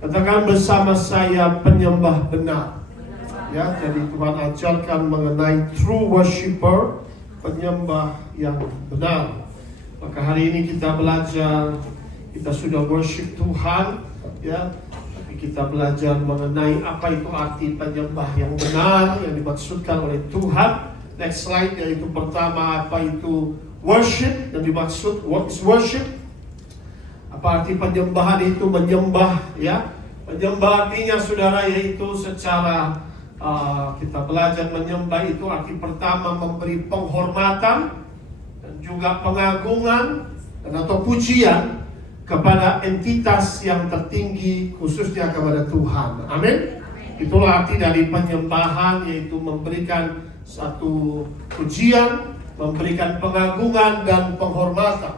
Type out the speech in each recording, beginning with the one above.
Katakan bersama saya, penyembah benar. Ya, jadi Tuhan ajarkan mengenai true worshiper, penyembah yang benar. Maka hari ini kita belajar, kita sudah worship Tuhan, ya. Tapi kita belajar mengenai apa itu arti penyembah yang benar yang dimaksudkan oleh Tuhan. Next slide, yaitu pertama, apa itu worship yang dimaksud, what is worship? Apa arti penyembahan itu? Menyembah, ya. Menyembah artinya, saudara, yaitu secara kita belajar menyembah itu arti pertama memberi penghormatan dan juga pengagungan dan atau pujian kepada entitas yang tertinggi, khususnya kepada Tuhan. Amin. Itulah arti dari penyembahan, yaitu memberikan satu pujian, memberikan pengagungan dan penghormatan.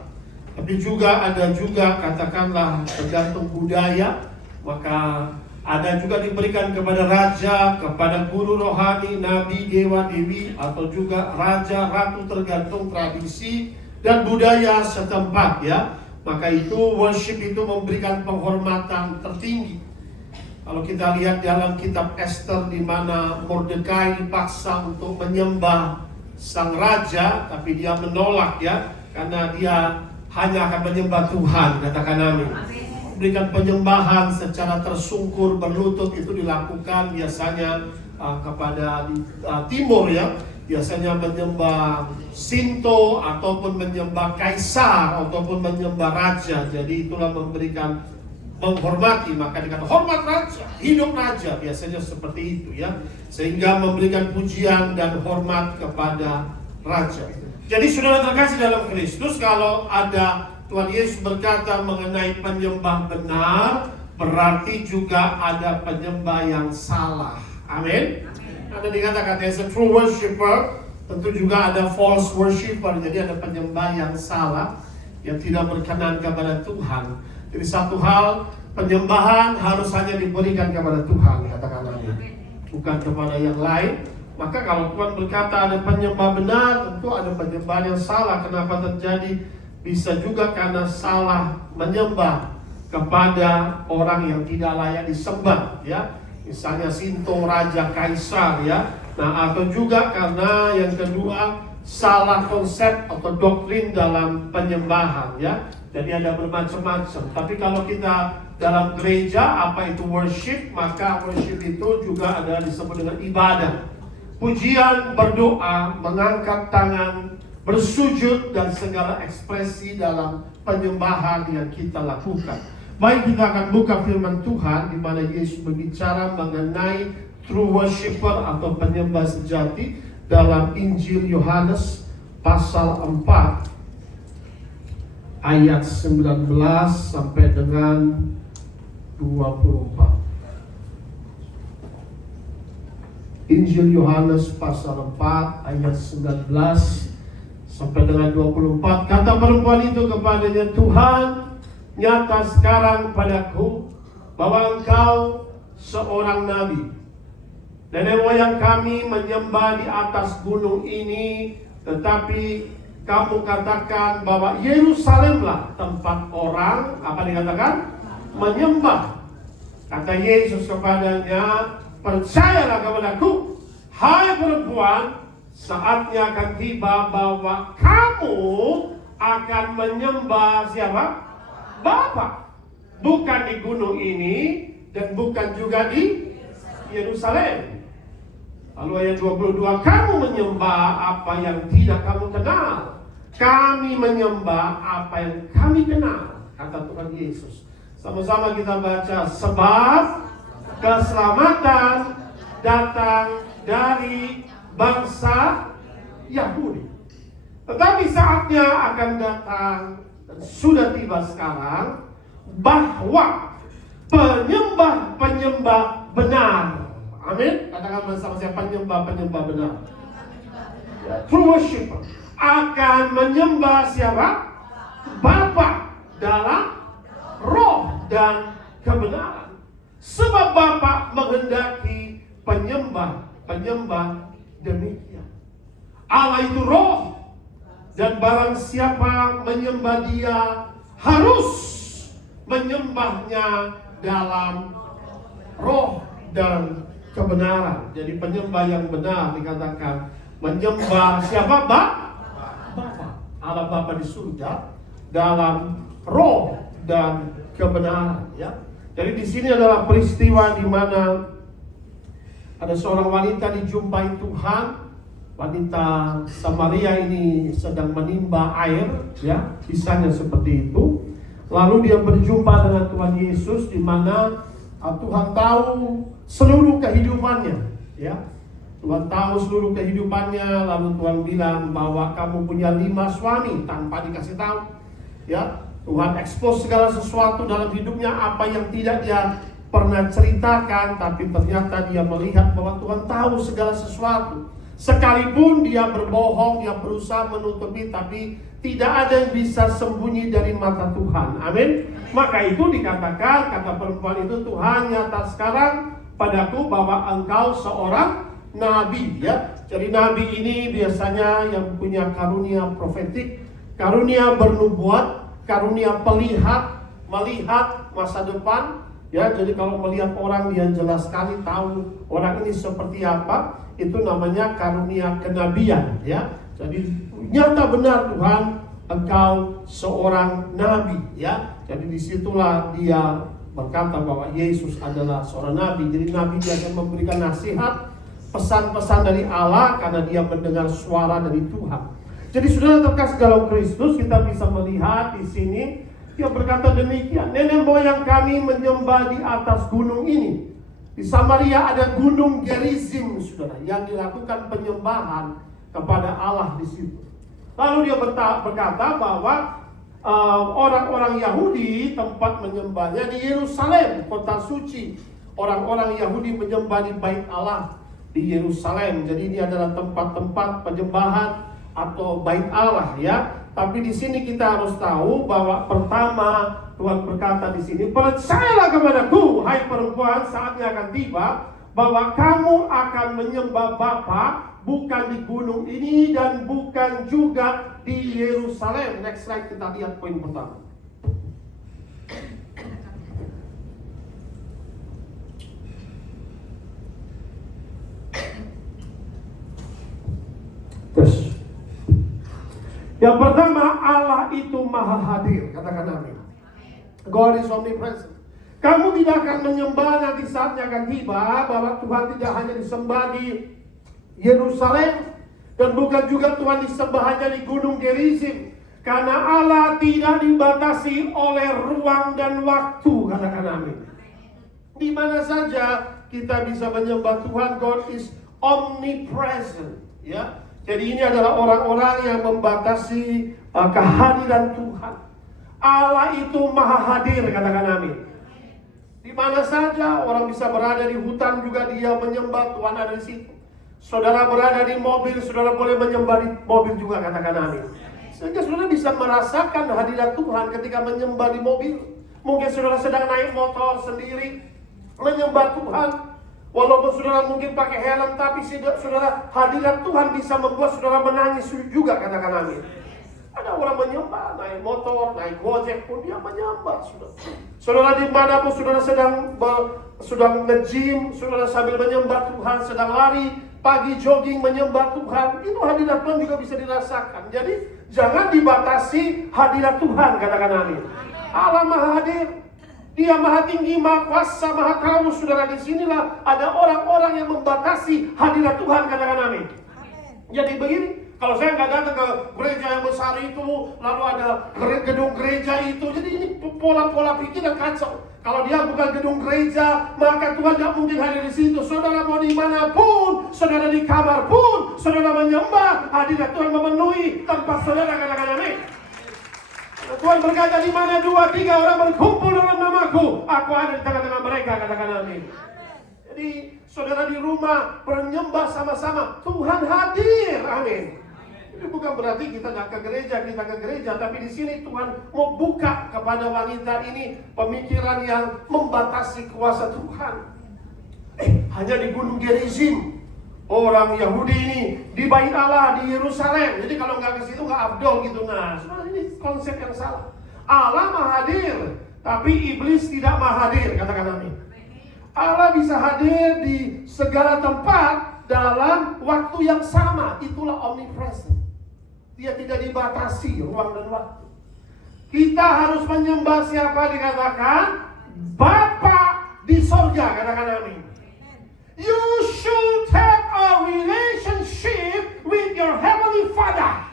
Tapi juga ada juga, katakanlah tergantung budaya, maka ada juga diberikan kepada raja, kepada guru rohani, nabi, dewa, dewi, atau juga raja, ratu, tergantung tradisi dan budaya setempat, ya. Maka itu worship itu memberikan penghormatan tertinggi. Kalau kita lihat dalam kitab Esther, di mana Mordekai dipaksa untuk menyembah sang raja, tapi dia menolak, ya, karena dia hanya akan menyembah Tuhan. Katakan amin. Berikan penyembahan secara tersungkur, berlutut, itu dilakukan biasanya kepada di timur, ya. Biasanya menyembah Sinto ataupun menyembah kaisar ataupun menyembah raja. Jadi itulah memberikan menghormati, maka dikatakan hormat raja, hidup raja, biasanya seperti itu, ya. Sehingga memberikan pujian dan hormat kepada raja. Jadi saudara terkasih dalam Kristus, kalau ada Tuhan Yesus berkata mengenai penyembah benar, berarti juga ada penyembah yang salah. Amin. Ada dikatakan as a true worshiper, tentu juga ada false worshiper. Jadi ada penyembah yang salah, yang tidak berkenan kepada Tuhan. Jadi satu hal, penyembahan harus hanya diberikan kepada Tuhan, katakan amin, bukan kepada yang lain. Maka kalau Tuhan berkata ada penyembah benar, tentu ada penyembahan yang salah. Kenapa terjadi? Bisa juga karena salah menyembah kepada orang yang tidak layak disembah, ya. Misalnya Sinto, raja, kaisar, ya. Nah, atau juga karena yang kedua, salah konsep atau doktrin dalam penyembahan, ya. Jadi ada bermacam-macam. Tapi kalau kita dalam gereja, apa itu worship? Maka worship itu juga adalah disebut dengan ibadah. Pujian, berdoa, mengangkat tangan, bersujud, dan segala ekspresi dalam penyembahan yang kita lakukan. Baik, kita akan buka firman Tuhan di mana Yesus berbicara mengenai true worshiper atau penyembah sejati dalam Injil Yohanes pasal 4 ayat 19 sampai dengan 24. Injil Yohanes pasal 4 ayat 19 sampai dengan 24. Kata perempuan itu kepadanya, Tuhan, nyata sekarang padaku bahwa engkau seorang nabi. Nenek moyang kami menyembah di atas gunung ini, tetapi kamu katakan bahwa Yerusalemlah tempat orang, apa dikatakan? Menyembah. Kata Yesus kepadanya, percayalah kepadaku, hai perempuan, saatnya akan tiba bahwa kamu akan menyembah siapa? Bapa. Bukan di gunung ini dan bukan juga di Yerusalem. Lalu ayat 22, kamu menyembah apa yang tidak kamu kenal. Kami menyembah apa yang kami kenal, kata Tuhan Yesus. Sama-sama kita baca, sebab keselamatan datang dari bangsa Yahudi. Tetapi saatnya akan datang, dan sudah tiba sekarang, bahwa penyembah-penyembah benar, amin, katakan bersama saya, penyembah-penyembah benar, true worshiper, akan menyembah siapa? Bapa dalam roh dan kebenaran. Sebab Bapa menghendaki penyembah demikian. Allah itu roh, dan barang siapa menyembah Dia harus menyembahnya dalam roh dan kebenaran. Jadi penyembah yang benar dikatakan menyembah siapa? Bapa. Allah Bapa di surga dalam roh dan kebenaran, ya. Jadi di sini adalah peristiwa di mana ada seorang wanita dijumpai Tuhan. Wanita Samaria ini sedang menimba air, ya, kisahnya seperti itu. Lalu dia berjumpa dengan Tuhan Yesus, di mana Tuhan tahu seluruh kehidupannya, ya. Tuhan tahu seluruh kehidupannya. Lalu Tuhan bilang bahwa kamu punya 5 suami tanpa dikasih tahu, ya. Tuhan expose segala sesuatu dalam hidupnya, apa yang tidak dia pernah ceritakan, tapi ternyata dia melihat bahwa Tuhan tahu segala sesuatu. Sekalipun dia berbohong, dia berusaha menutupi, tapi tidak ada yang bisa sembunyi dari mata Tuhan. Amin. Maka itu dikatakan, kata perempuan itu, Tuhan nyata sekarang padaku bahwa engkau seorang nabi, ya. Jadi nabi ini biasanya yang punya karunia profetik, karunia bernubuat, karunia melihat masa depan, ya. Jadi kalau melihat orang, dia jelas sekali tahu orang ini seperti apa. Itu namanya karunia kenabian, ya. Jadi nyata benar Tuhan, engkau seorang nabi, ya. Jadi disitulah dia berkata bahwa Yesus adalah seorang nabi. Jadi nabi biasa memberikan nasihat, pesan-pesan dari Allah karena dia mendengar suara dari Tuhan. Jadi saudara terkasih dalam Kristus, kita bisa melihat di sini dia berkata demikian, nenek moyang kami menyembah di atas gunung ini. Di Samaria ada gunung Gerizim, saudara, yang dilakukan penyembahan kepada Allah di situ. Lalu dia berkata bahwa orang-orang Yahudi tempat menyembahnya di Yerusalem, kota suci. Orang-orang Yahudi menyembah di Bait Allah di Yerusalem. Jadi ini adalah tempat-tempat penyembahan atau Bait Allah, ya. Tapi di sini kita harus tahu bahwa pertama Tuhan berkata di sini, percayalah kepadaku, hai perempuan, saatnya akan tiba bahwa kamu akan menyembah Bapa bukan di gunung ini dan bukan juga di Yerusalem. Next slide, kita lihat poin pertama. Terus yang pertama, Allah itu maha hadir. Katakan amin. God is omnipresent. Kamu tidak akan menyembah, nanti saatnya akan tiba bahwa Tuhan tidak hanya disembah di Yerusalem, dan bukan juga Tuhan disembah hanya di gunung Gerizim. Karena Allah tidak dibatasi oleh ruang dan waktu. Katakan amin. Di mana saja kita bisa menyembah Tuhan. God is omnipresent, ya. Jadi ini adalah orang-orang yang membatasi kehadiran Tuhan. Allah itu maha hadir, katakan amin. Di mana saja orang bisa berada, di hutan juga dia menyembah, Tuhan ada di situ. Saudara berada di mobil, saudara boleh menyembah di mobil juga, katakan amin. Sehingga saudara bisa merasakan hadirat Tuhan ketika menyembah di mobil. Mungkin saudara sedang naik motor sendiri menyembah Tuhan. Walaupun saudara mungkin pakai helm, tapi saudara, hadirat Tuhan bisa membuat saudara menangis juga, katakan amin. Ada orang menyembah, naik motor, naik gojek pun dia menyembah, saudara. Saudara dimanapun saudara sedang nge-gym, saudara sambil menyembah Tuhan, sedang lari, pagi jogging menyembah Tuhan, itu hadirat Tuhan juga bisa dirasakan. Jadi jangan dibatasi hadirat Tuhan, katakan amin. Allah maha hadir. Dia maha tinggi, maha kuasa, maha tahu. Saudara, disinilah ada orang-orang yang membatasi hadirat Tuhan, katakan amin. Jadi begini, kalau saya nggak datang ke gereja yang besar itu, lalu ada gedung gereja itu, jadi ini pola-pola pikiran kacau. Kalau dia bukan gedung gereja, maka Tuhan tidak mungkin hadir di situ. Saudara mau dimanapun, saudara di kamar pun, saudara menyembah, hadirat Tuhan memenuhi tempat saudara, katakan amin. Tuhan berkata, di mana 2-3 orang berkumpul dalam namaku, aku ada di tengah-tengah mereka, katakan amin. Jadi saudara di rumah menyembah sama-sama, Tuhan hadir, amin. Ini bukan berarti kita nggak ke gereja, tapi di sini Tuhan mau buka kepada wanita ini pemikiran yang membatasi kuasa Tuhan. Hanya di Gunung Gerizim. Orang Yahudi ini di Bait Allah di Yerusalem. Jadi kalau nggak ke situ nggak abdol gitu. Nah, sebenarnya ini konsep yang salah. Allah maha hadir, Tapi iblis tidak maha hadir, katakan amin. Allah bisa hadir di segala tempat dalam waktu yang sama. Itulah omnipresent. Dia tidak dibatasi ruang dan waktu. Kita harus menyembah siapa dikatakan? Bapa di sorga, katakan amin. You should have a relationship with your heavenly Father.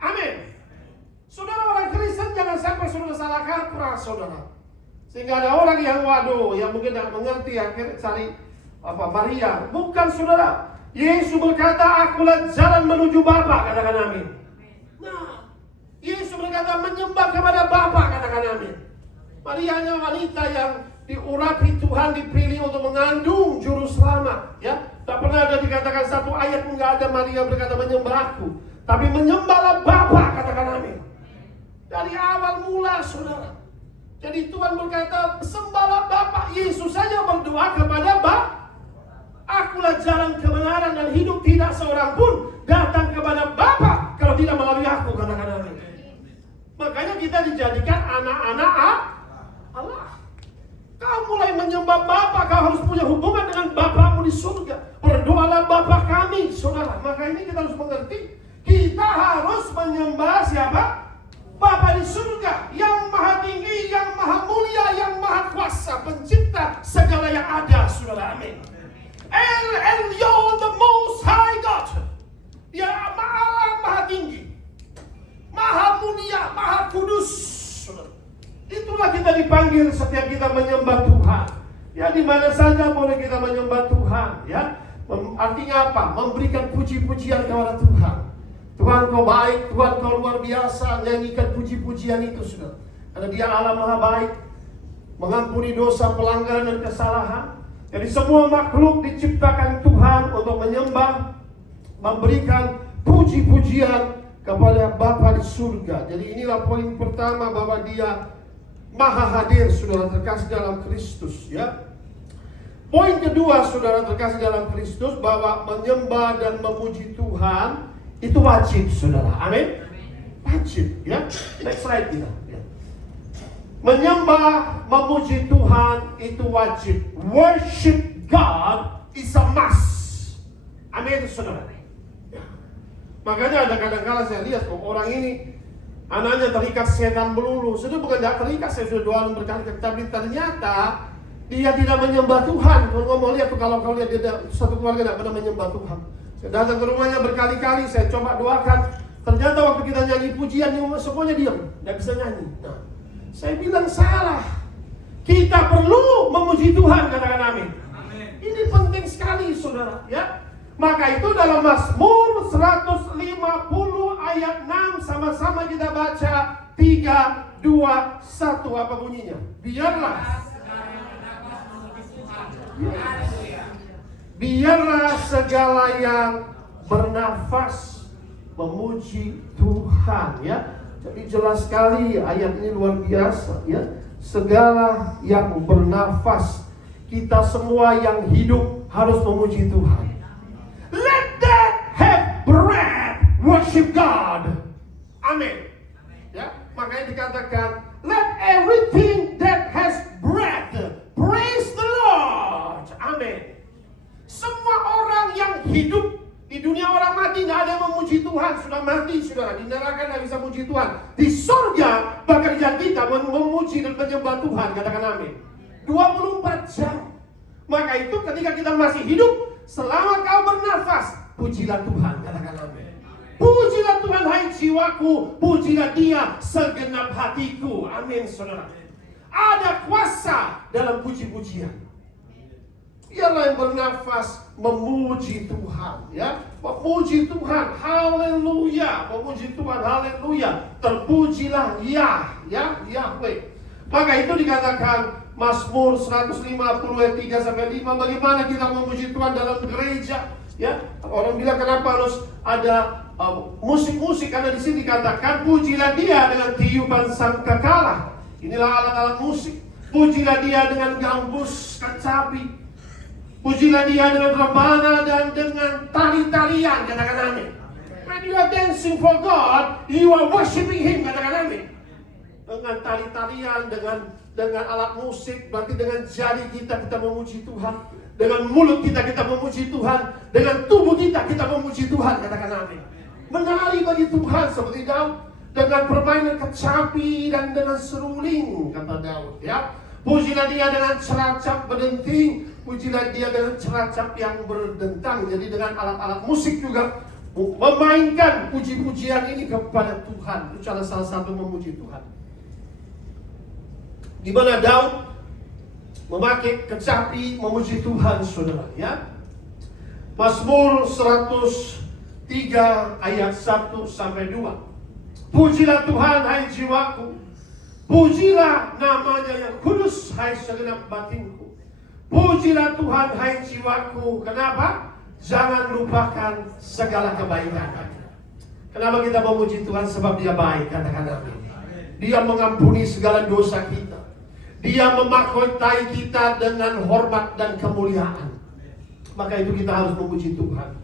Amin. Saudara, orang Kristen jangan sampai saudara salah kaprah, saudara. Sehingga ada orang yang yang mungkin tidak mengerti akhirnya cari Maria. Bukan, saudara. Yesus berkata, akulah jalan menuju Bapa, katakan amin. Nah, Yesus berkata menyembah kepada Bapa, katakan amin. Maria hanya wanita yang diurapi Tuhan, dipilih untuk mengandung juru selamat. Ya, tak pernah ada dikatakan satu ayat pun nggak ada Maria berkata menyembah aku. Tapi menyembahlah Bapa, katakan amin. Dari awal mula, saudara. Jadi Tuhan berkata, sembahlah Bapa. Yesus saja berdoa kepada Bapa. Akulah jalan kebenaran dan hidup, tidak seorang pun datang kepada Bapa kalau tidak melalui aku, katakan amin. Makanya kita dijadikan anak-anak Allah. Kau mulai menyembah Bapa, kau harus punya hubungan dengan Bapamu di surga. Berdoalah Bapa kami, saudara. Maka ini kita harus mengerti, kita harus menyembah siapa? Bapa di surga, yang maha tinggi, yang maha mulia, yang maha kuasa, pencipta segala yang ada, saudara. Amin. El Elyon, the Most High God. Dia Allah maha tinggi, maha mulia, maha kudus, saudara. Itulah kita dipanggil setiap kita menyembah Tuhan. Ya, di mana saja boleh kita menyembah Tuhan. Ya, artinya apa? Memberikan puji-pujian kepada Tuhan. Tuhan kau baik, Tuhan kau luar biasa. Nyanyikan puji-pujian itu, saudara. Karena dia Allah maha baik, mengampuni dosa, pelanggaran dan kesalahan. Jadi semua makhluk diciptakan Tuhan untuk menyembah, memberikan puji-pujian kepada Bapa di surga. Jadi inilah poin pertama, bahwa dia maha hadir, saudara terkasih dalam Kristus. Ya. Poin kedua, saudara terkasih dalam Kristus, bahwa menyembah dan memuji Tuhan itu wajib, saudara. Amin. Wajib, ya. Next slide kita. Ya. Menyembah, memuji Tuhan itu wajib. Worship God is a must. Amin, saudara. Ya. Makanya ada kadang-kala saya lihat orang ini anaknya terikat setan melulu. Sudah bukan tidak terikat, saya sudah doa berkali-kali, tapi ternyata dia tidak menyembah Tuhan. Kalau ngomong lihat tuh, kalau kau lihat dia satu keluarga tidak pernah menyembah Tuhan. Saya datang ke rumahnya berkali-kali, saya coba doakan. Ternyata waktu kita nyanyi pujian, semuanya diam, tidak bisa nyanyi. Nah, saya bilang salah. Kita perlu memuji Tuhan, katakan amin. Ini penting sekali, saudara. Ya, maka itu dalam Mazmur 150 ayat 6, sama-sama kita baca 3, 2, 1. Apa bunyinya? Biarlah. Biarlah segala yang bernafas memuji Tuhan, ya. Jadi jelas sekali ayat ini, luar biasa, ya. Segala yang bernafas, kita semua yang hidup harus memuji Tuhan. Let that have breath, worship God. Amin. Ya, makanya dikatakan let everything that has breath praise the Lord. Amin. Semua orang yang hidup di dunia, orang mati nggak ada yang memuji Tuhan. Sudah mati, saudara. Di neraka nggak bisa memuji Tuhan. Di surga pekerjaan kita memuji dan menyembah Tuhan. Katakan amin. 24 jam. Maka itu ketika kita masih hidup, selama kau bernafas, pujilah Tuhan. Katakan amin. Pujilah Tuhan, hai jiwaku. Pujilah Dia segenap hatiku. Amin, saudara. Ada kuasa dalam puji-pujian. Ialah yang bernafas memuji Tuhan, ya. Memuji Tuhan, haleluya. Memuji Tuhan, haleluya. Terpujilah Yahweh. Maka itu dikatakan Mazmur 150 ayat 3 sampai 5. Bagaimana kita memuji Tuhan dalam gereja, ya. Orang bilang kenapa harus ada musik-musik, karena di sini dikatakan pujilah Dia dengan tiupan sangkakala. Inilah alat-alat musik. Pujilah Dia dengan gambus kecapi. Pujilah Dia dengan rebana dan dengan tali-talian. Katakan amin. When you are dancing for God, you are worshiping Him. Katakan amin. dengan tari-tarian, dengan alat musik, berarti dengan jari kita memuji Tuhan, dengan mulut kita memuji Tuhan, dengan tubuh kita memuji Tuhan. Katakan amin. Menari bagi Tuhan seperti Daud, dengan permainan kecapi dan dengan seruling, kata Daud, ya. Pujilah dia dengan ceracap berdenting, pujilah dia dengan ceracap yang berdentang. Jadi dengan alat-alat musik juga memainkan puji-pujian ini kepada Tuhan. Itu salah satu memuji Tuhan. Di mana Daud memakai kecapi memuji Tuhan, saudara, ya. Mazmur 103 ayat 1 sampai 2. Pujilah Tuhan, hai jiwaku. Pujilah namanya yang kudus, hai segenap batinku. Pujilah Tuhan, hai jiwaku. Kenapa? Jangan lupakan segala kebaikan. Kenapa kita memuji Tuhan? Sebab dia baik, katakan amin. Dia mengampuni segala dosa kita. Dia memahkotai kita dengan hormat dan kemuliaan. Maka itu kita harus memuji Tuhan.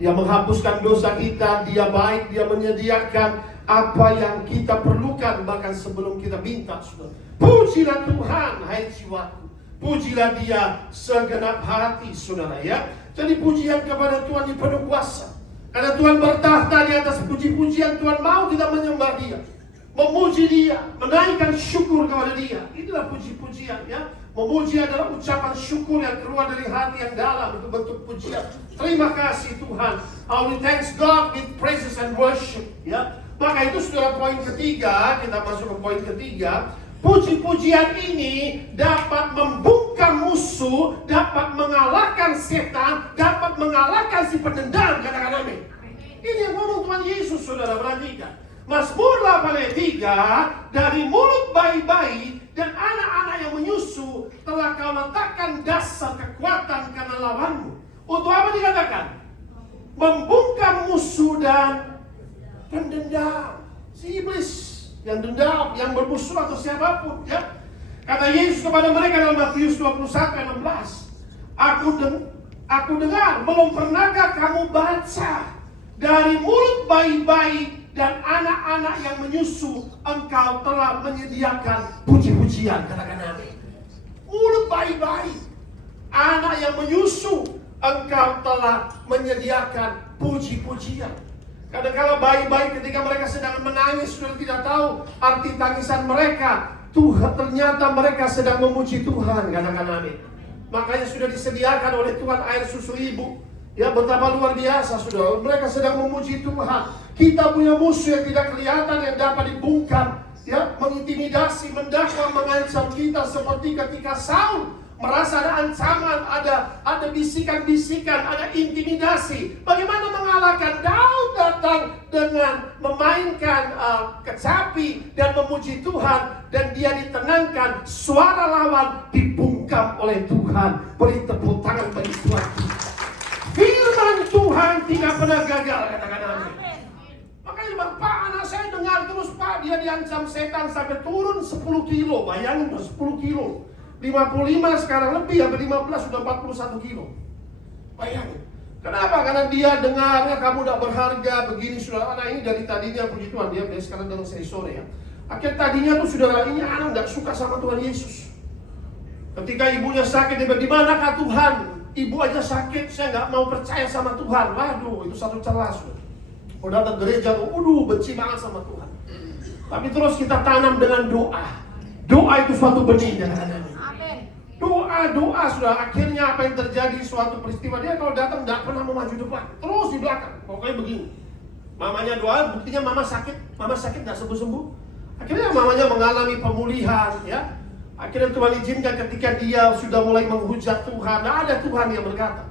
Dia menghapuskan dosa kita. Dia baik, dia menyediakan apa yang kita perlukan bahkan sebelum kita minta. Pujilah Tuhan, hai jiwaku. Pujilah dia segenap hati, saudara, ya. Jadi pujian kepada Tuhan yang penuh kuasa. Karena Tuhan bertahta di atas puji-pujian. Tuhan mau kita menyembah dia, memuji dia, menaikkan syukur kepada dia. Itulah puji-pujian, ya. Memuji adalah ucapan syukur yang keluar dari hati yang dalam. Itu bentuk pujian. Terima kasih Tuhan. We thanks God with praises and worship, ya. Maka itu saudara poin ketiga. Kita masuk ke poin ketiga. Puji-pujian ini dapat membungkam musuh, dapat mengalahkan setan, dapat mengalahkan si pendendam. Katakan amin. Ini yang ngomong Tuhan Yesus, saudara, perhatikan. Mazmur 8 ayat 3, dari mulut bayi-bayi dan anak-anak yang menyusu telah kau letakkan dasar kekuatan karena lawanmu. Untuk apa dikatakan? Membungkam musuh dan pendendam. Si iblis yang dendam, yang bermusuh atau siapapun, ya. Kata Yesus kepada mereka dalam Matius 21:16, Aku dengar, belum pernahkah kamu baca, dari mulut bayi-bayi dan anak-anak yang menyusu engkau telah menyediakan puji-pujian. Katakan amin. Mulut bayi-bayi, anak yang menyusu, engkau telah menyediakan puji-pujian. Kadang-kala bayi-bayi ketika mereka sedang menangis sudah tidak tahu arti tangisan mereka. Tuhan, ternyata mereka sedang memuji Tuhan. Katakan amin. Makanya sudah disediakan oleh Tuhan air susu ibu. Ya, betapa luar biasa sudah. Mereka sedang memuji Tuhan. Kita punya musuh yang tidak kelihatan yang dapat dibungkam, ya, mengintimidasi, mendakwa, mengancam kita seperti ketika Saul merasa ada ancaman, ada bisikan-bisikan, ada intimidasi. Bagaimana mengalahkan? Daud datang dengan memainkan kecapi dan memuji Tuhan, dan dia ditenangkan. Suara lawan dibungkam oleh Tuhan. Beri tepuk tangan bagi Tuhan. Firman Tuhan tidak pernah gagal, katakan amin. Makanya Pak, anak saya dengar terus Pak, dia diancam setan sampai turun 10 kilo. Bayangin 10 kilo. 55 sekarang lebih, sampai 15 sudah 41 kilo. Bayangin. Kenapa? Karena dia dengarnya kamu tidak berharga begini. Sudah anak ini dari tadinya, puji Tuhan, dia sekarang dalam sore, ya. Akhir tadinya tuh saudara ini anak tidak suka sama Tuhan Yesus. Ketika ibunya sakit, dia bilang, di manakah Tuhan? Ibu aja sakit, saya nggak mau percaya sama Tuhan. Waduh, itu satu celah. Kalau datang gereja, benci banget sama Tuhan. Tapi terus kita tanam dengan doa. Doa itu suatu benih, jangan. Doa sudah, akhirnya apa yang terjadi, suatu peristiwa, dia kalau datang tidak pernah mau maju depan, terus di belakang, pokoknya begini. Mamanya doa, buktinya mama sakit tidak sembuh-sembuh. Akhirnya mamanya mengalami pemulihan, ya. Akhirnya Tuhan izinkan ketika dia sudah mulai menghujat Tuhan, ada Tuhan yang berkata,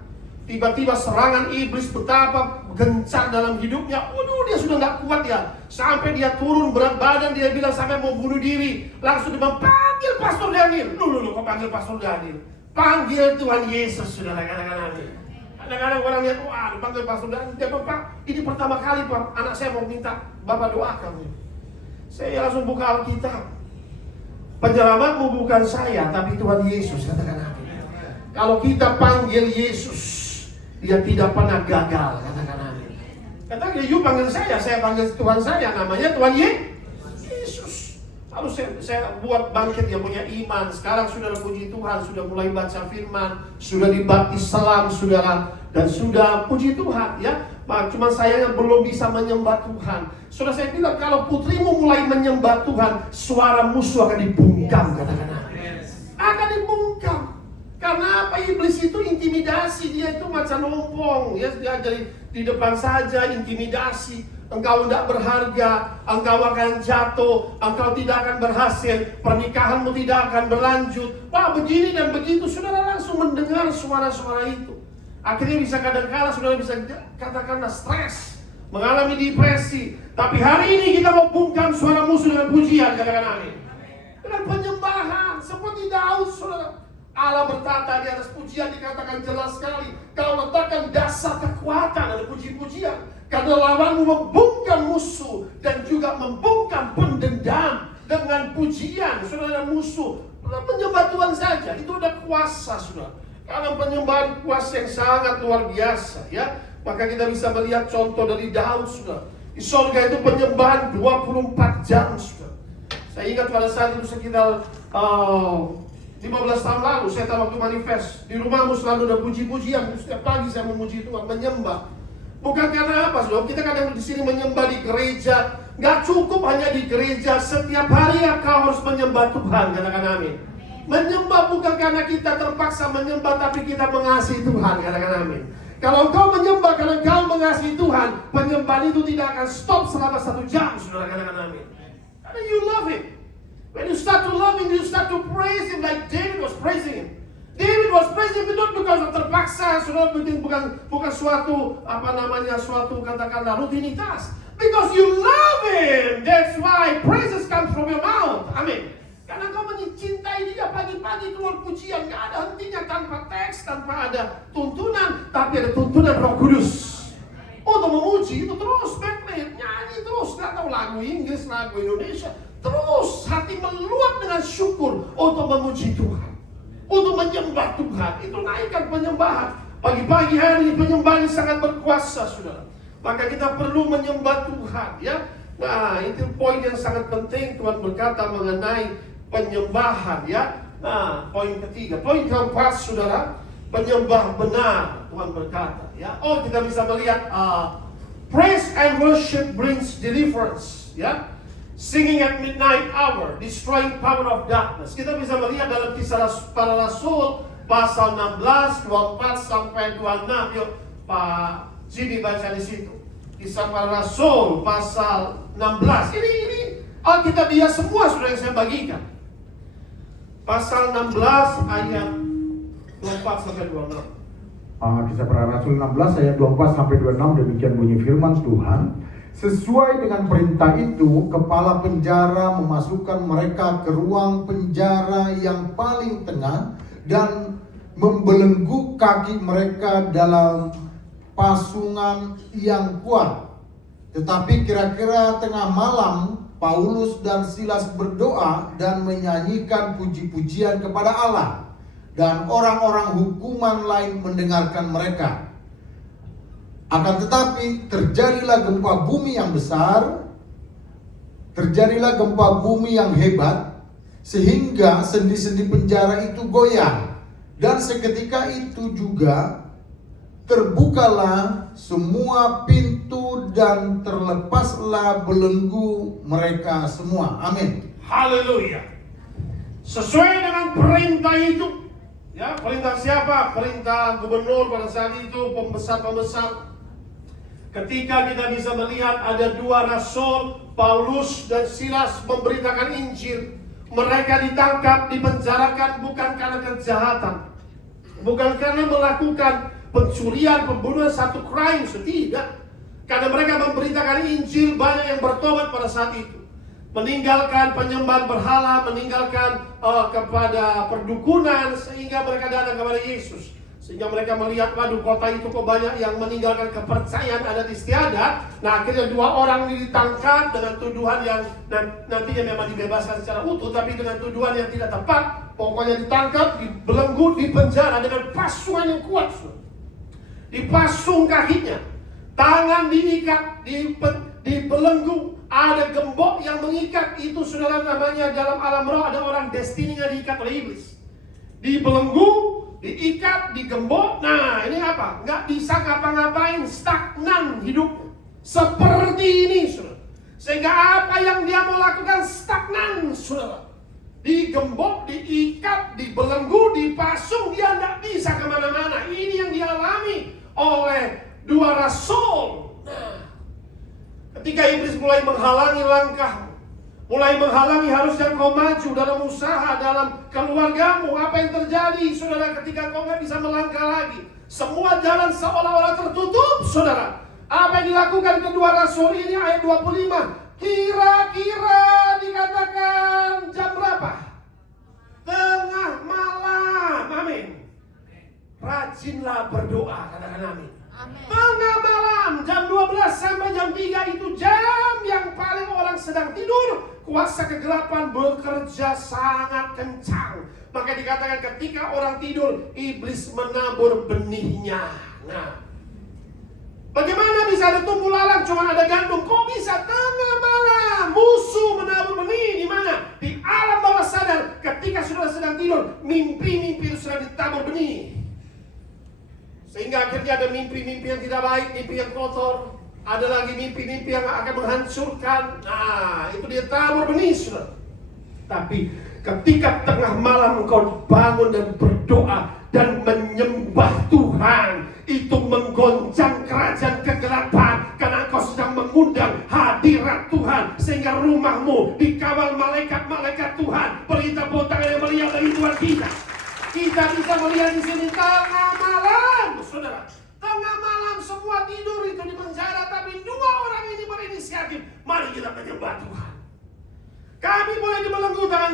tiba-tiba serangan iblis betapa gencar dalam hidupnya. Dia sudah nggak kuat ya, sampai dia turun berat badan, dia bilang sampai mau bunuh diri. Langsung dia panggil Pastor Daniel. Kok panggil Pastor Daniel? Panggil Tuhan Yesus, saudara. Kadang-kadang orang lihat, dipanggil Pastor Daniel. Dia bilang, Pak, ini pertama kali Pak, anak saya mau minta Bapak doakan. Saya langsung buka Alkitab. Penyelamatmu bukan saya, tapi Tuhan Yesus. Katakan amin. Kalau kita panggil Yesus, dia tidak pernah gagal. Katakan amin. Katakan, you panggil saya panggil Tuhan saya. Namanya Tuhan Yesus. Lalu saya buat bangkit yang punya iman. Sekarang saudara puji Tuhan, sudah mulai baca firman, sudah dibaptis selam saudara, dan sudah puji Tuhan ya. Cuma sayangnya belum bisa menyembah Tuhan. Sudah saya bilang kalau putrimu mulai menyembah Tuhan, suara musuh akan dibungkam, katakan amin. Akan dibungkam. Karena apa? Iblis itu intimidasi, dia itu macam lompong ya, dia jadi di depan saja intimidasi. Engkau tidak berharga, engkau akan jatuh, engkau tidak akan berhasil, pernikahanmu tidak akan berlanjut. Wah, begini dan begitu, saudara langsung mendengar suara-suara itu. Akhirnya bisa kadang-kala saudara bisa katakanlah stres, mengalami depresi. Tapi hari ini kita mau bungkam suara musuh dengan pujian, katakan amin. Dengan penyembahan, seperti Daud saudara. Allah bertata di atas pujian, dikatakan jelas sekali, kau letakkan dasar kekuatan dan puji-pujian. Karena lawanmu membungkam musuh dan juga membungkam pendendam dengan pujian. Saudara, musuh menyembah Tuhan saja, itu ada kuasa saudara. Karena penyembahan kuasa yang sangat luar biasa ya. Maka kita bisa melihat contoh dari Daud saudara. Di surga itu penyembahan 24 jam saudara. Saya ingat pada saat itu sekitar 15 tahun lalu saya tahu waktu manifest. Di rumahmu selalu ada puji-pujian. Setiap pagi saya memuji Tuhan, menyembah. Bukan karena apa, saudara? Kita kadang di sini menyembah di gereja. Gak cukup hanya di gereja. Setiap hari kau harus menyembah Tuhan. Katakan amin. Menyembah bukan karena kita terpaksa menyembah, tapi kita mengasihi Tuhan. Katakan amin. Kalau kau menyembah karena kau mengasihi Tuhan, penyembahan itu tidak akan stop selama 1 jam. Saudara, katakan amin. Karena you love Him. When you start to love Him, you start to praise Him like David was praising Him. David was praising Him not because of terpaksa, saudara, bukan suatu suatu katakanlah rutinitas. Because you love Him, that's why praises come from your mouth. Amin. Karena kau mencintai Dia, pagi-pagi keluar pujian, gak ada hentinya, tanpa teks, tanpa ada tuntunan, tapi ada tuntunan Roh Kudus. Untuk memuji itu terus, Bethlehem, nyanyi terus, gak tahu lagu Inggris, lagu Indonesia, terus hati meluap dengan syukur untuk memuji Tuhan. Untuk menyembah Tuhan, itu naikkan penyembahan. Pagi-pagi hari ini penyembahan sangat berkuasa, saudara. Maka kita perlu menyembah Tuhan, ya. Nah, itu poin yang sangat penting. Tuhan berkata mengenai penyembahan, ya. Nah, poin ketiga, poin keempat, saudara, penyembah benar. Tuhan berkata, ya. Oh, kita bisa melihat praise and worship brings deliverance, ya. Singing at midnight hour, destroying power of darkness. Kita bisa melihat dalam Kisah Para Rasul pasal 16, 24 sampai 26. Yuk, Pak Jimmy baca di situ. Kisah Para Rasul pasal 16. Ini Alkitabiah semua sudah yang saya bagikan. Pasal 16 ayat 24 sampai 26. Kisah Para Rasul 16 ayat 24 sampai 26, demikian bunyi firman Tuhan. Sesuai dengan perintah itu, kepala penjara memasukkan mereka ke ruang penjara yang paling tengah dan membelenggu kaki mereka dalam pasungan yang kuat. Tetapi kira-kira tengah malam, Paulus dan Silas berdoa dan menyanyikan puji-pujian kepada Allah, dan orang-orang hukuman lain mendengarkan mereka. Akan tetapi terjadilah gempa bumi yang besar, terjadilah gempa bumi yang hebat, sehingga sendi-sendi penjara itu goyang. Dan seketika itu juga terbukalah semua pintu dan terlepaslah belenggu mereka semua. Amin. Haleluya. Sesuai dengan perintah itu, ya, perintah siapa? Perintah gubernur pada saat itu, pembesar-pembesar. Ketika kita bisa melihat ada 2 rasul, Paulus dan Silas memberitakan Injil. Mereka ditangkap, dipenjarakan bukan karena kejahatan, bukan karena melakukan pencurian, pembunuhan, satu crime, tidak. Karena mereka memberitakan Injil, banyak yang bertobat pada saat itu. Meninggalkan penyembahan berhala, meninggalkan kepada perdukunan, sehingga mereka datang kepada Yesus. Sehingga mereka melihat, waduh, kota itu kok banyak yang meninggalkan kepercayaan adat istiadat. Nah, akhirnya 2 orang ini ditangkap dengan tuduhan yang nantinya memang dibebaskan secara utuh, tapi dengan tuduhan yang tidak tepat. Pokoknya ditangkap, dibelenggu, dipenjara dengan pasungan yang kuat. Dipasung kakinya, tangan diikat, dibelenggu, ada gembok yang mengikat. Itu saudara namanya dalam alam roh ada orang destininya diikat oleh iblis. Dibelenggu, diikat, digembok. Nah ini apa? Nggak bisa ngapa-ngapain, stagnan hidupnya. Seperti ini saudara. Sehingga apa yang dia mau lakukan stagnan saudara. Digembok, diikat, dibelenggu, dipasung, dia nggak bisa kemana-mana. Ini yang dialami oleh dua rasul. Nah, ketika iblis mulai menghalangi langkahmu, mulai menghalangi harusnya kau maju dalam usaha, dalam keluargamu, apa yang terjadi saudara ketika kau nggak bisa melangkah lagi? Semua jalan seolah-olah tertutup saudara. Apa yang dilakukan kedua rasul ini ayat 25? Kira-kira dikatakan jam berapa? Tengah malam. Amin. Rajinlah berdoa, katakan amin. Tengah malam jam 12 sampai jam 3 itu jam yang paling orang sedang tidur. Kuasa kegelapan bekerja sangat kencang. Maka dikatakan ketika orang tidur, iblis menabur benihnya. Nah, bagaimana bisa ada tumbuh lalang cuma ada gandum? Kok bisa tengah malam musuh menabur benih? Di mana? Di alam bawah sadar. Ketika saudara sedang tidur, mimpi-mimpi itu sedang ditabur benih. Sehingga akhirnya ada mimpi-mimpi yang tidak baik, mimpi yang kotor. Ada lagi mimpi-mimpi yang akan menghancurkan. Nah, itu dia tabur benih saudara. Tapi ketika tengah malam engkau bangun dan berdoa dan menyembah Tuhan, itu menggoncang kerajaan kegelapan. Karena engkau sedang mengundang hadirat Tuhan. Sehingga rumahmu dikawal malaikat-malaikat Tuhan. Beri tepuk tangan yang meriah bagi Tuhan kita. Kita bisa melihat di sini tengah malam, saudara. Tengah malam semua tidur itu di penjara, tapi dua orang ini berinisiatif. Mari kita menyembah Tuhan. Kami boleh dibelenggu tangan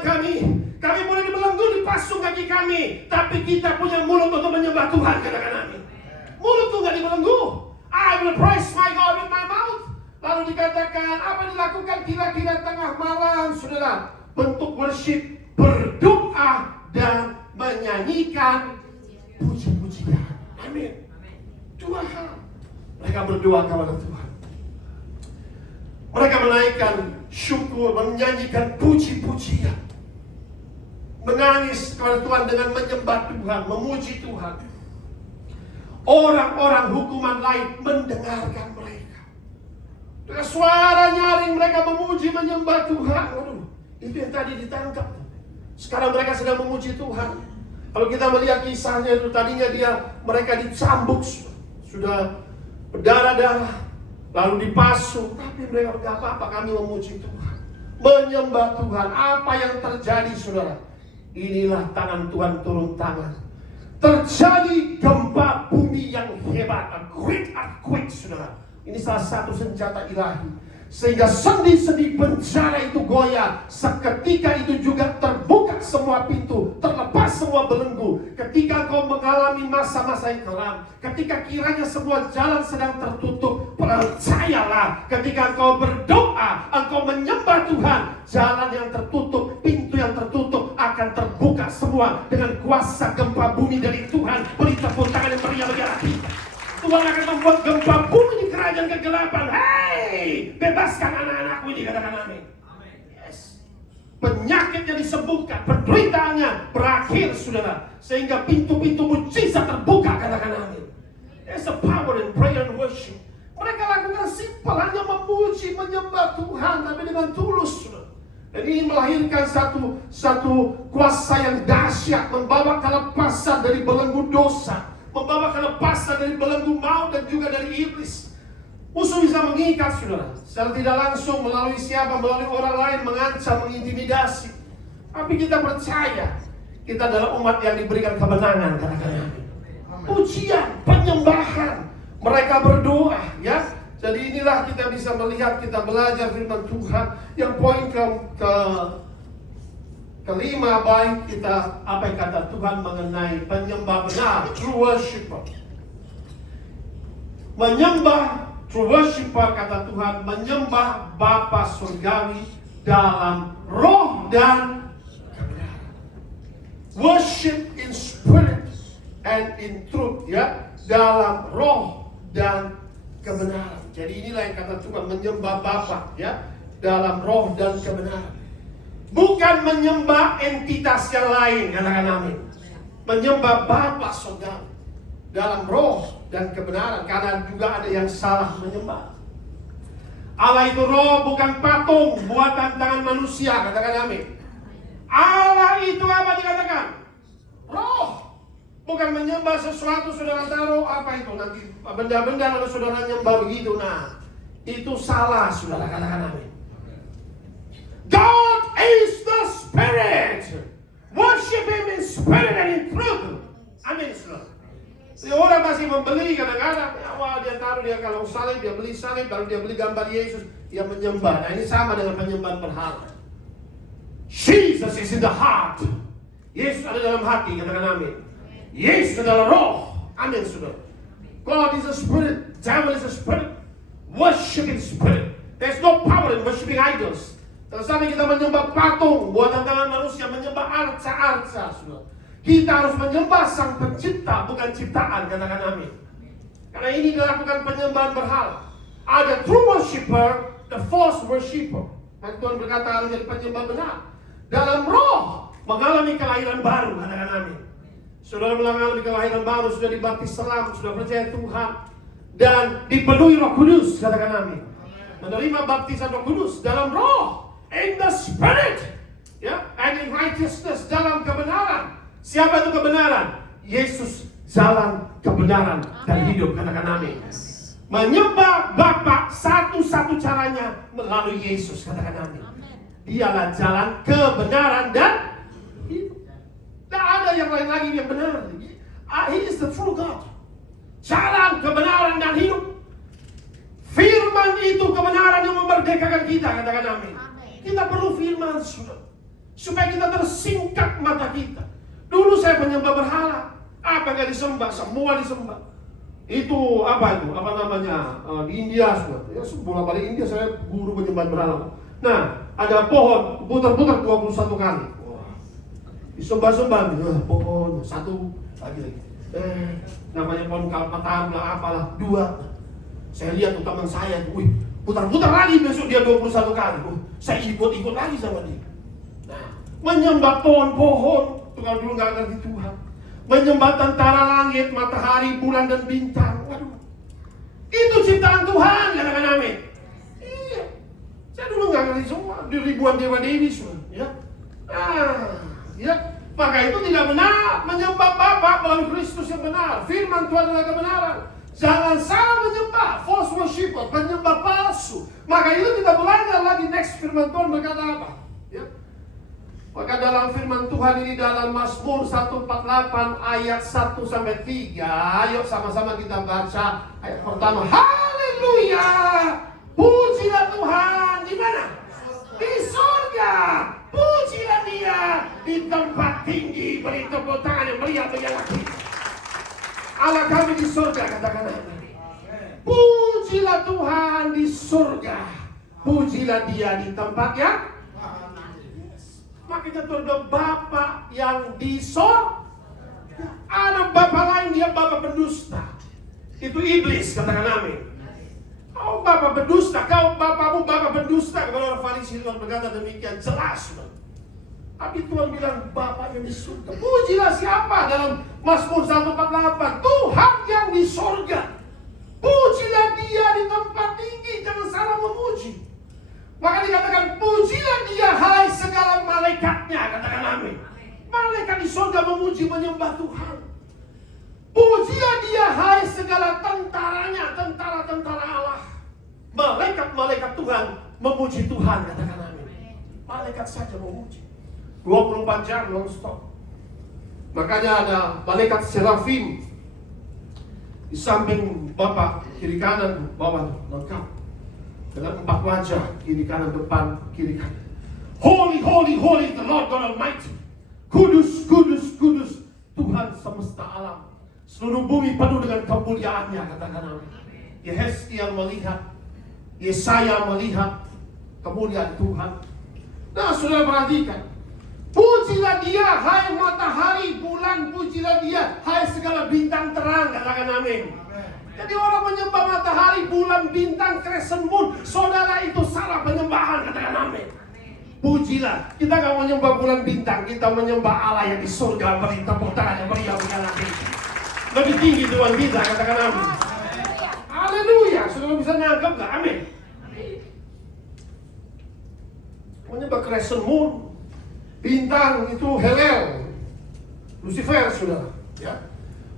kami boleh dibelenggu dipasung kaki kami, tapi kita punya mulut untuk menyembah Tuhan, katakan amin. Mulut tuh nggak dibelenggu. I will praise my God with my mouth. Lalu dikatakan apa dilakukan kira-kira tengah malam, saudara? Bentuk worship, berdoa dan menyanyikan puji-pujian. Amin. Dua hal. Mereka berdoa kepada Tuhan. Mereka menaikkan syukur, menyanyikan puji-pujian. Menangis kepada Tuhan dengan menyembah Tuhan, memuji Tuhan. Orang-orang hukuman lain mendengarkan mereka. Dengan suara nyaring mereka memuji, menyembah Tuhan. Waduh, itu yang tadi ditangkap. Sekarang mereka sedang memuji Tuhan. Kalau kita melihat kisahnya itu, tadinya mereka dicambuk, sudah berdarah-darah, lalu dipasung, tapi mereka berkata apa-apa, kami memuji Tuhan, menyembah Tuhan. Apa yang terjadi saudara? Inilah tangan Tuhan turun tangan. Terjadi gempa bumi yang hebat, a great earthquake saudara. Ini salah satu senjata ilahi. Sehingga sendi-sendi penjara itu goyah. Seketika itu juga terbuka semua pintu, terlepas semua belenggu. Ketika kau mengalami masa-masa yang kelam, ketika kiranya semua jalan sedang tertutup, percayalah, ketika kau berdoa, engkau menyembah Tuhan, jalan yang tertutup, pintu yang tertutup akan terbuka semua dengan kuasa gempa bumi dari Tuhan. Beri tepuk tangan yang meriah bagi Allah kita. Tuhan akan membuat gempa bumi di kerajaan kegelapan. Hei, bebaskan anak-anakku ini, katakan amin. Yes. Penyakitnya disembuhkan, penderitaannya berakhir saudara. Sehingga pintu-pintu mujizat terbuka, katakan amin. There's a power in prayer and worship. Mereka lakukan simpel, hanya memuji, menyembah Tuhan, tapi dengan tulus saudara. Dan ini melahirkan satu kuasa yang dahsyat, membawa kelepasan dari belenggu dosa, membawa kelepasan dari belenggu maut dan juga dari iblis. Musuh bisa mengikat saudara, secara tidak langsung melalui siapa? Melalui orang lain, mengancam, mengintimidasi. Tapi kita percaya, kita adalah umat yang diberikan kemenangan, katakan amin. Pujian, penyembahan, mereka berdoa, ya. Jadi inilah kita bisa melihat, kita belajar firman Tuhan. Yang poin kelima, baik kita apa yang kata Tuhan mengenai penyembah benar, true worshiper. Menyembah, true worshiper kata Tuhan, menyembah Bapa surgawi dalam roh dan kebenaran. Worship in spirit and in truth, ya, dalam roh dan kebenaran. Jadi inilah yang kata Tuhan, menyembah Bapa, ya. dalam roh dan kebenaran. Bukan menyembah entitas yang lain, katakan amin. Menyembah Bapa Saudara dalam roh dan kebenaran, karena juga ada yang salah menyembah. Allah itu roh, bukan patung buatan tangan manusia, katakan amin. Allah itu apa dikatakan? Roh. Bukan menyembah sesuatu saudara taruh apa itu nanti benda-benda lalu saudara nyembah begitu. Nah, itu salah saudara, katakan amin. God is the Spirit. Worship Him in spirit and in truth. Amin saudara. Orang masih membeli kadang-kadang, wah dia taruh dia kalau salib, dia beli salib, baru dia beli gambar Yesus, dia menyembah. Nah ini sama dengan penyembahan berhala. Jesus is in the heart. Yesus ada dalam hati, katakan amin. Yesus adalah roh. Amin saudara. God is a spirit, devil is a spirit. Worship in spirit. There's no power in worshiping idols. Kalau sampai kita menyembah patung buatan tangan manusia, menyembah arca-arca saudara. Kita harus menyembah Sang Pencipta, bukan ciptaan, katakan amin. Karena ini dilakukan penyembahan berhala. Ada true worshiper, the false worshiper. Dan Tuhan berkata harus jadi penyembah benar. Dalam roh mengalami kelahiran baru, katakan amin. Saudara mengalami kelahiran baru, sudah dibaptis selam, sudah percaya Tuhan, dan dipenuhi Roh Kudus, katakan amin. Menerima baptisan Roh Kudus dalam roh, in the spirit, ya, and in righteousness, dalam kebenaran. Siapa itu kebenaran? Yesus jalan kebenaran dan hidup, katakan amin. Menyembah Bapa satu-satu caranya melalui Yesus, katakan amin. Dialah jalan kebenaran dan hidup. Tidak ada yang lain lagi yang benar. He is the true God. Jalan kebenaran dan hidup. Firman itu kebenaran yang memerdekakan kita, katakan amin. Kita perlu firman supaya kita tersingkap mata kita. Dulu saya penyembah berhala, apa yang disembah, semua disembah. Itu apa itu? Apa namanya? Di India sudah. Ya, bola balik India saya guru penyembah berhala. Nah, ada pohon putar-putar 21 kali. Wah. Disembah-sembah, pohon satu lagi. Namanya pohon kalpatahan lah, apalah, 2. Saya lihat tuh teman saya, wih, putar-putar lagi besok dia 21 kali. Saya ikut-ikut lagi sama dia. Nah, menyembah pohon-pohon. Kalau dulu nggak ngerti Tuhan, menyembah tentara langit, matahari, bulan dan bintang. Waduh, itu ciptaan Tuhan, katakan amin. Iya, saya dulu nggak ngerti semua di ribuan dewa dewi semua. Ya, ya, maka itu tidak benar. Menyembah Bapa melalui Kristus yang benar. Firman Tuhan adalah kebenaran. Jangan salah menyembah, false worshiper, penyembah palsu. Maka itu kita belajar lagi next firman Tuhan berkata apa? Ya. Maka dalam firman Tuhan ini dalam Mazmur 148 ayat 1-3. Ayo sama-sama kita baca ayat pertama. Haleluya! Pujilah Tuhan di mana? Di surga. Pujilah Dia di tempat tinggi. Beri tepuk tangan yang meriah bagi Allah. Allah kami di surga, katakan amin. Pujilah Tuhan di surga. Pujilah Dia di tempat yang makanya Tuhan bilang Bapa yang di sorga. Ada Bapa lain, dia Bapa pendusta. Itu iblis, katakan amin. Kau Bapa pendusta, kau Bapamu Bapa pendusta. Kepada orang Farisi Tuhan berkata demikian jelas. Tapi Tuhan bilang Bapa yang di surga. Pujilah siapa dalam Mazmur 148? Tuhan yang di surga. Pujilah Dia di tempat tinggi. Jangan salah memuji. Maka dikatakan pujilah Dia hai segala malaikatnya, katakan amin. Malaikat di surga memuji menyembah Tuhan. Pujilah Dia hai segala tentaranya, tentara-tentara Allah. Malaikat-malaikat Tuhan memuji Tuhan, katakan amin. Malaikat saja memuji 24 jam non-stop. Makanya ada malaikat serafim di samping Bapa, kiri kanan, bawah lengkap. Dengan 4 wajah, kiri kanan, depan, kiri kanan. Holy, holy, holy, the Lord God Almighty. Kudus, kudus, kudus, Tuhan semesta alam. Seluruh bumi penuh dengan kemuliaannya, katakan amin. Yehezkiel melihat, Yesaya melihat kemuliaan Tuhan. Nah, saudara perhatikan. Pujilah Dia, hai matahari, bulan, pujilah Dia, hai segala bintang terang, katakan amin. Jadi orang menyembah matahari, bulan, bintang, crescent moon, saudara, itu salah penyembahan. Katakan amin. Pujilah, kita gak menyembah bulan bintang, kita menyembah Allah yang di surga. Beri tepuk tangan yang meriah lagi. Lebih tinggi Tuhan kita, katakan amin. Haleluya, saudara bisa nangkep gak? Amin. Menyembah crescent moon, bintang itu Helel, Lucifer, saudara. Ya.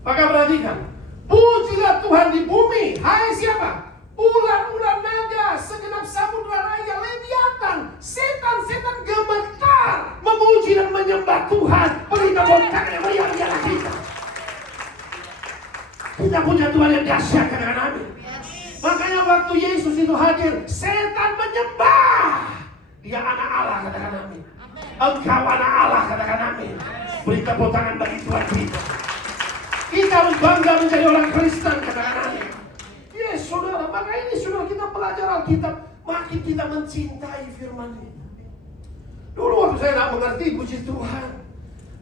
Maka perhatikan, pujilah Tuhan di bumi. Hai siapa? Ular-ular naga, segenap samudra raya, Leviathan, setan-setan gemetar memuji dan menyembah Tuhan. Beri tepuk tangan yang meriah kita. Kita punya Tuhan yang dahsyat, katakan amin. Makanya waktu Yesus itu hadir, setan menyembah. Dia anak Allah, katakan amin. Engkau anak Allah, katakan amin. Beri tepuk tangan bagi Tuhan kita. Kita harus bangga menjadi orang Kristen, katakan amin. Yes, saudara, maka ini saudara, kita belajar Alkitab, makin kita mencintai firman ini. Dulu waktu saya tidak mengerti, puji Tuhan.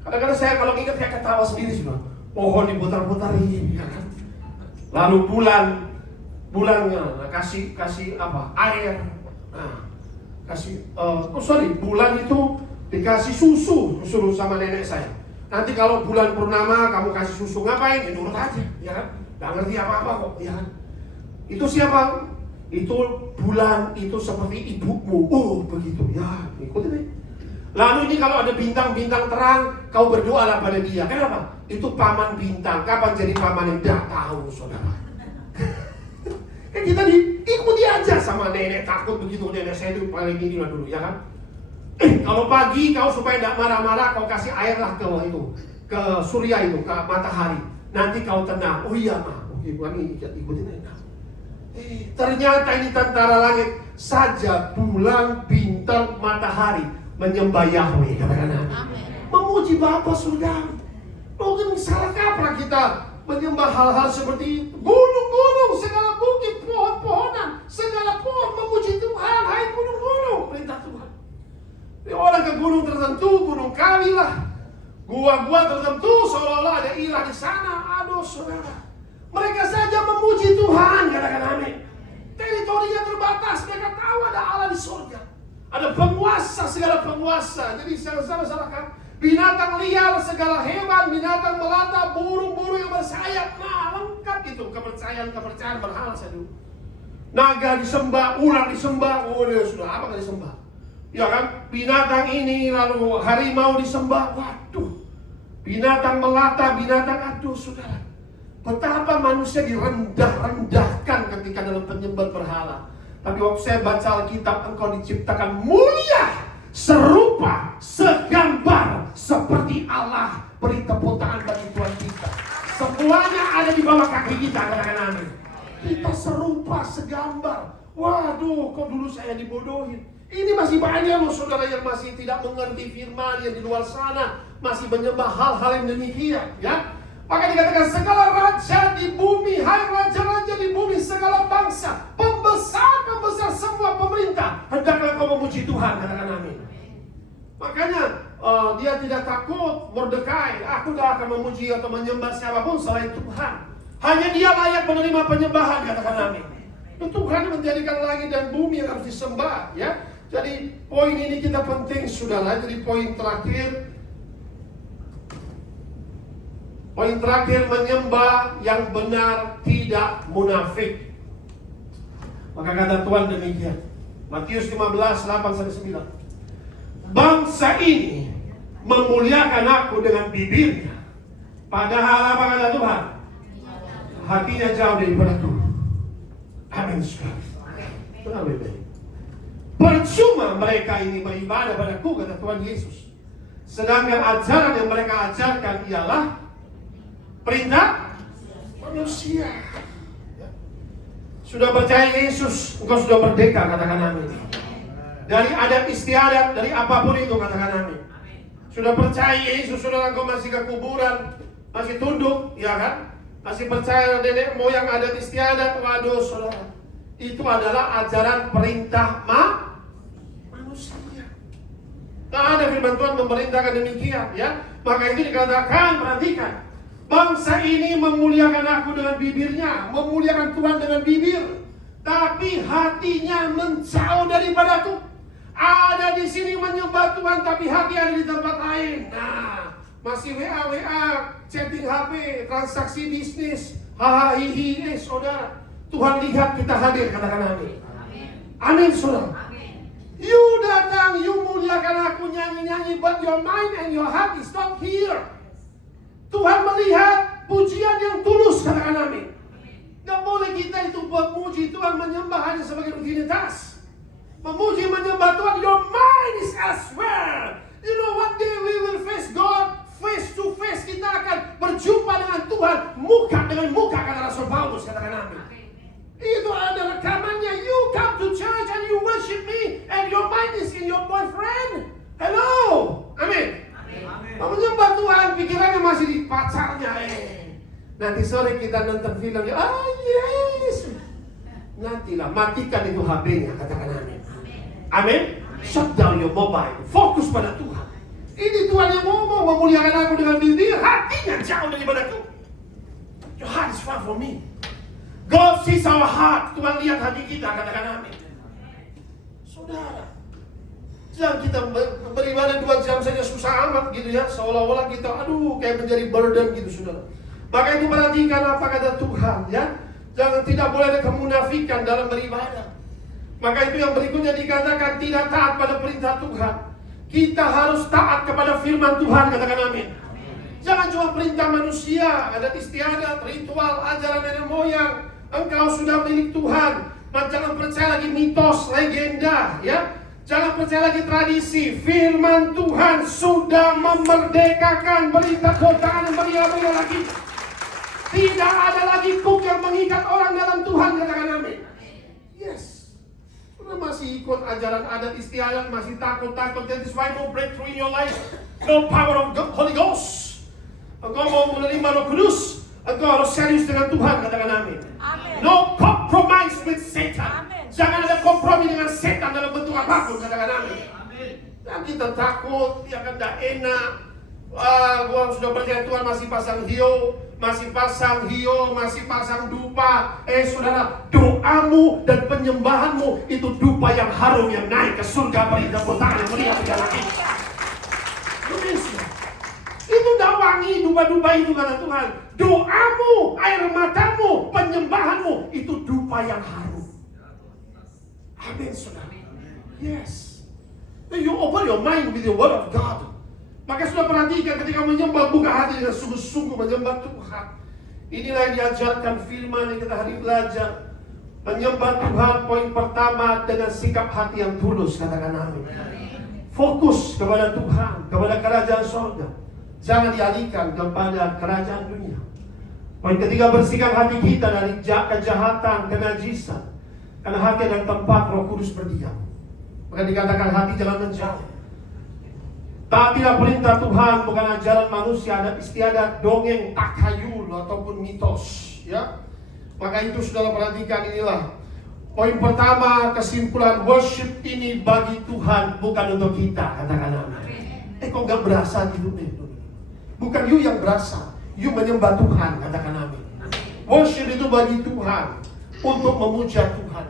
Kadang-kadang saya kalau ingat kayak ketawa sendiri, saudara. Pohon diputar-putar ini, ya kan? Lalu bulannya kasih apa? Air. Nah, bulan itu dikasih susu sama nenek saya. Nanti kalau bulan purnama kamu kasih susu, ngapain? Ya nurut aja, ya kan? Gak ngerti apa-apa kok, ya kan? Itu siapa? Itu bulan, itu seperti ibumu. Oh, begitu, ya, ikutin deh. Lalu ini kalau ada bintang-bintang terang, kau berdoalah pada dia. Kenapa? Itu paman bintang. Kapan jadi paman yang tidak tahu, saudara? Kita diikuti aja sama nenek, takut begitu. Nenek saya itu paling gini lah dulu, ya kan? Kalau pagi kau supaya tidak marah-marah, kau kasih airlah ke surya itu, ke matahari. Nanti kau tenang. Oh iya mah, oke, bukan ini, ikutin aja. Ternyata ini tentara langit saja, bulan, bintang, matahari menyembah Yahweh, katakan amin. Memuji Bapa surgawi. Mungkin salah kaprah kita menyembah hal-hal seperti itu. Gunung-gunung, segala bukit, pohon-pohonan, segala pohon memuji Tuhan. Hai gunung-gunung, perintah Tuhan. Orang ke gunung tertentu, gunung Kawi lah, gua-gua tertentu, seolah-olah ada ilah di sana. Aduh saudara, mereka saja memuji Tuhan, katakan amin. Teritorinya terbatas, mereka tahu ada Allah di surga, ada penguasa, segala penguasa. Jadi salah-salahkan binatang liar, segala hewan, binatang melata, burung-burung yang bersayap. Nah, lengkap itu kepercayaan berhala saya dulu. Naga disembah, ular disembah. Oh, sudah apa kali disembah? Ya kan, binatang ini, lalu harimau disembah. Waduh, binatang melata, binatang, aduh saudara, betapa manusia direndah-rendahkan ketika dalam penyembah berhala. Tapi waktu saya baca Alkitab, engkau diciptakan mulia, serupa, segambar seperti Allah. Beri tepuk tangan bagi Tuhan kita. Semuanya ada di bawah kaki kita, katakan amin. Kita serupa, segambar. Waduh, kok dulu saya dibodohin. Ini masih banyak loh saudara yang masih tidak mengerti firman, yang di luar sana masih menyembah hal-hal yang demikian, ya. Maka dikatakan segala raja di bumi, hai raja-raja di bumi, segala bangsa, pembesar semua pemerintah, hendaklah kau memuji Tuhan, katakan amin. Makanya dia tidak takut. Mordekai, aku tidak akan memuji atau menyembah siapapun selain Tuhan. Hanya dia layak menerima penyembahan, katakan amin. Tuhan menjadikan langit dan bumi yang harus disembah, ya. Jadi poin ini kita penting, saudara. Jadi poin terakhir menyembah yang benar, tidak munafik. Maka kata Tuhan demikian, Matius 15:8-9. Bangsa ini memuliakan aku dengan bibirnya, padahal apa kata Tuhan? Hatinya jauh daripada Tuhan. Amin sekali. Amin. Percuma mereka ini beribadah padaku, kata Tuhan Yesus, sedangkan ajaran yang mereka ajarkan ialah perintah manusia. Sudah percaya Yesus, engkau sudah merdeka, katakan amin. Dari adat istiadat, dari apapun itu, katakan amin. Sudah percaya Yesus, saudara, engkau masih ke kuburan, masih tunduk, ya kan? Masih percaya nenek moyang adat istiadat. Waduh saudara, itu adalah ajaran perintah manusia. Tak ada firman Tuhan memerintahkan demikian, ya. Maka itu dikatakan, perhatikan, Bangsa ini memuliakan aku dengan bibirnya, memuliakan Tuhan dengan bibir, tapi hatinya menjauh daripadaku. Ada di sini menyembah Tuhan, tapi hati ada di tempat lain. Nah, masih WA, chatting HP, transaksi bisnis, hahaha, saudara. Tuhan lihat kita hadir, katakan amin. Amin, saudara. You datang, you muliakan aku, nyanyi-nyanyi, but your mind and your heart is not here. Tuhan melihat pujian yang tulus, katakan amin. Gak boleh kita itu buat muji Tuhan, menyembah hanya sebagai rutinitas. Memuji, menyembah Tuhan, your mind is elsewhere. You know one day we will face God face to face. Kita akan berjumpa dengan Tuhan muka dengan muka, kata Rasul Paulus, katakan amin. Itu ada rekamannya. You come to church and you worship me and your mind is in your boyfriend. Hello, amin. Menyembah Tuhan, pikirannya masih di pacarnya. Nanti sore kita nonton film, yes. Nantilah, matikan itu HP-nya, katakan amin. Amin. Shut down your mobile. Fokus pada Tuhan. Ini Tuhan yang ngomong, memuliakan aku dengan bibir, hatinya jauh daripadaku. Your heart is far from me. God sees our heart. Tuhan lihat hati kita, katakan amin. Saudara, jangan kita beribadah 2 jam saja susah amat gitu ya, seolah-olah kita kayak menjadi burden gitu, saudara. Maka itu perhatikan apa kata Tuhan ya. Jangan, tidak boleh ada kemunafikan dalam beribadah. Maka itu yang berikutnya dikatakan, tidak taat pada perintah Tuhan. Kita harus taat kepada firman Tuhan, katakan amin. Jangan cuma perintah manusia, adat istiadat, ritual, ajaran nenek moyang. Engkau sudah milik Tuhan. Jangan percaya lagi mitos, legenda ya. Jangan percaya lagi tradisi. Firman Tuhan sudah memerdekakan, berita keutamaan yang beria-beria lagi. Tidak ada lagi kuk yang mengikat orang dalam Tuhan, katakan amin. Yes. Sudah masih ikut ajaran adat istiadat, masih takut-takut. That is why no breakthrough in your life. No power of God, Holy Ghost. Engkau mau menerima Roh Kudus, engkau harus serius dengan Tuhan, katakan amin. No compromise with Satan. Jangan ada kompromi dengan setan dalam bentuk apapun, katakan amin. Dan kita takut, ya kan tidak enak. Gua sudah percaya Tuhan masih pasang hiu, masih pasang dupa. Saudara, doamu dan penyembahanmu itu dupa yang harum yang naik ke surga, berita keutamaan yang mulia tidak lagi. Itu tidak wangi dupa-dupa itu, kata Tuhan. Doamu, air matamu, penyembahanmu itu dupa yang harum. Amin, saudara. Yes. You open your mind with the word of God. Maka sudah perhatikan ketika menyembah, buka hati dengan sungguh-sungguh menyembah Tuhan. Inilah yang diajarkan firman yang kita hari belajar. Menyembah Tuhan, poin pertama dengan sikap hati yang tulus, katakan amin. Fokus kepada Tuhan, kepada kerajaan surga. Jangan dialihkan kepada kerajaan dunia. Poin ketiga, bersihkan hati kita dari kejahatan, kenajisan. Karena hati adalah tempat Roh Kudus berdiam. Maka dikatakan hati jangan menjauh. Taatilah perintah Tuhan, bukan ajaran manusia, adat istiadat, dongeng, takhayul ataupun mitos. Ya, maka itu saudara perhatikan, inilah poin pertama, kesimpulan worship ini bagi Tuhan, bukan untuk kita, katakan amin. Kok nggak berasa gitu nih? Bukan you yang berasa, you menyembah Tuhan, katakan amin. Worship itu bagi Tuhan, untuk memuja Tuhan,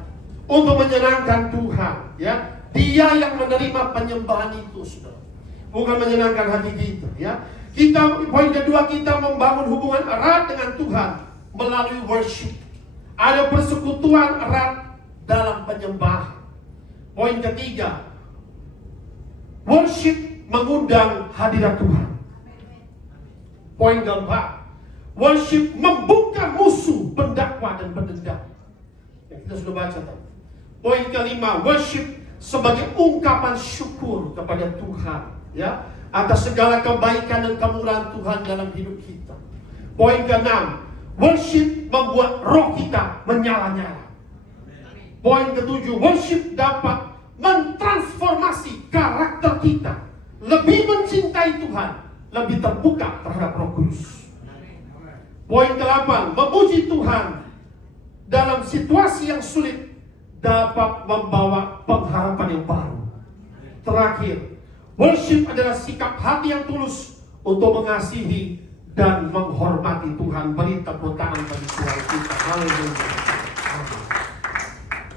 untuk menyenangkan Tuhan. Ya, Dia yang menerima penyembahan itu, saudara. Bukan menyenangkan hati kita, ya. Poin kedua, kita membangun hubungan erat dengan Tuhan melalui worship. Ada persekutuan erat dalam penyembahan. Poin ketiga, worship mengundang hadirat Tuhan. Poin keempat, worship membungkam musuh, pendakwa dan pendendam. Yang kita sudah baca tadi. Poin kelima, worship sebagai ungkapan syukur kepada Tuhan, ya, atas segala kebaikan dan kemurahan Tuhan dalam hidup kita. Poin keenam, worship membuat roh kita menyala-nyala. Poin ketujuh, worship dapat mentransformasi karakter kita, lebih mencintai Tuhan, lebih terbuka terhadap Roh Kudus. Poin ke-8, memuji Tuhan dalam situasi yang sulit dapat membawa pengharapan yang baru. Terakhir, worship adalah sikap hati yang tulus untuk mengasihi dan menghormati Tuhan. Beri tepuk tangan bagi Tuhan kita. Haleluya.